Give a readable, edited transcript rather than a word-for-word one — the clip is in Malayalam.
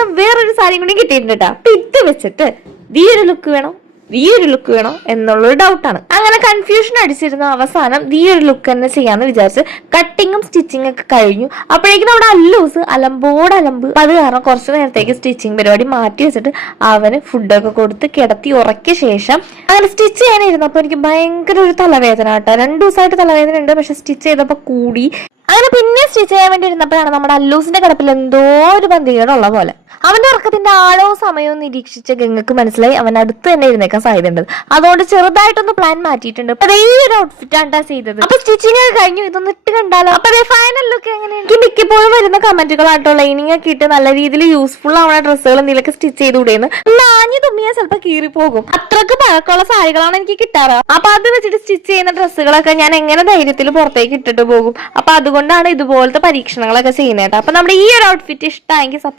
തന്ന വേറൊരു സാരിയും കൂടി കിട്ടിയിട്ടുണ്ട് കേട്ടോ. അപ്പൊ ഇത് വെച്ചിട്ട് ഈ ഒരു ലുക്ക് വേണോ എന്നുള്ളൊരു ഡൗട്ടാണ്. അങ്ങനെ കൺഫ്യൂഷൻ അടിച്ചിരുന്ന അവസാനം ഈ ഒരു ലുക്ക് തന്നെ ചെയ്യാന്ന് വിചാരിച്ച് കട്ടിങ്ങും സ്റ്റിച്ചിങ് ഒക്കെ കഴിഞ്ഞു. അപ്പോഴേക്കും നമ്മുടെ അല്ലൂസ് അലമ്പ്. അത് കാരണം കുറച്ചു നേരത്തേക്ക് സ്റ്റിച്ചിങ് പരിപാടി മാറ്റി വെച്ചിട്ട് അവന് ഫുഡൊക്കെ കൊടുത്ത് കിടത്തി ഉറക്കിയ ശേഷം അങ്ങനെ സ്റ്റിച്ച് ചെയ്യാനിരുന്നപ്പോ എനിക്ക് ഭയങ്കര ഒരു തലവേദന കേട്ടോ. 2 ദിവസമായിട്ട് തലവേദന ഉണ്ട്, പക്ഷെ സ്റ്റിച്ച് ചെയ്തപ്പോ കൂടി. അങ്ങനെ പിന്നെ സ്റ്റിച്ച് ചെയ്യാൻ വേണ്ടി ഇരുന്നപ്പോഴാണ് നമ്മുടെ അല്ലൂസിന്റെ കിടപ്പിൽ എന്തോ ഒരു പന്തികേടുള്ള പോലെ. അവന്റെ ഉറക്കത്തിന്റെ ആഴവും സമയവും നിരീക്ഷിച്ച ഗംഗക്ക് മനസ്സിലായി അവൻ അടുത്ത് തന്നെ ഇരുന്നേക്കാൻ സാധ്യതയുണ്ട്. അതുകൊണ്ട് ചെറുതായിട്ടൊന്ന് പ്ലാൻ മാറ്റിയിട്ടുണ്ട്. അപ്പൊ ഈ ഒരു ഔട്ട്ഫിറ്റ് ആണ് ചെയ്തത്. അപ്പൊ സ്റ്റിച്ചിങ് ഒക്കെ കഴിഞ്ഞു. ഇതൊന്ന് ഇട്ട് കണ്ടാലോ. അപ്പൊ ഫൈനൽ ലുക്ക് എങ്ങനെയാണ്? എനിക്ക് മിക്കപ്പോഴും വരുന്ന കമന്റുകളാട്ടോ ലൈനിങ് ഒക്കെ ഇട്ട് നല്ല രീതിയിൽ യൂസ്ഫുൾ ആവുന്ന ഡ്രസ്സുകൾ എന്തെങ്കിലുമൊക്കെ സ്റ്റിച്ച് ചെയ്തുകൂടെയെന്ന്. നാഞ്ഞു തുമ്മിയാൽ ചിലപ്പോൾ കീറിപ്പോകും. അത്രക്ക് പഴക്കമുള്ള സാരികളാണ് എനിക്ക് കിട്ടാറ്. അപ്പൊ അത് വെച്ചിട്ട് സ്റ്റിച്ച് ചെയ്യുന്ന ഡ്രസ്സുകളൊക്കെ ഞാൻ എങ്ങനെ ധൈര്യത്തിൽ പുറത്തേക്ക് ഇട്ടിട്ട് പോകും. അപ്പൊ അതുകൊണ്ടാണ് ഇതുപോലത്തെ പരീക്ഷണങ്ങളൊക്കെ ചെയ്യുന്നത്. അപ്പൊ നമ്മുടെ ഈ ഒരു ഔട്ട്ഫിറ്റ് ഇഷ്ടമായെങ്കിൽ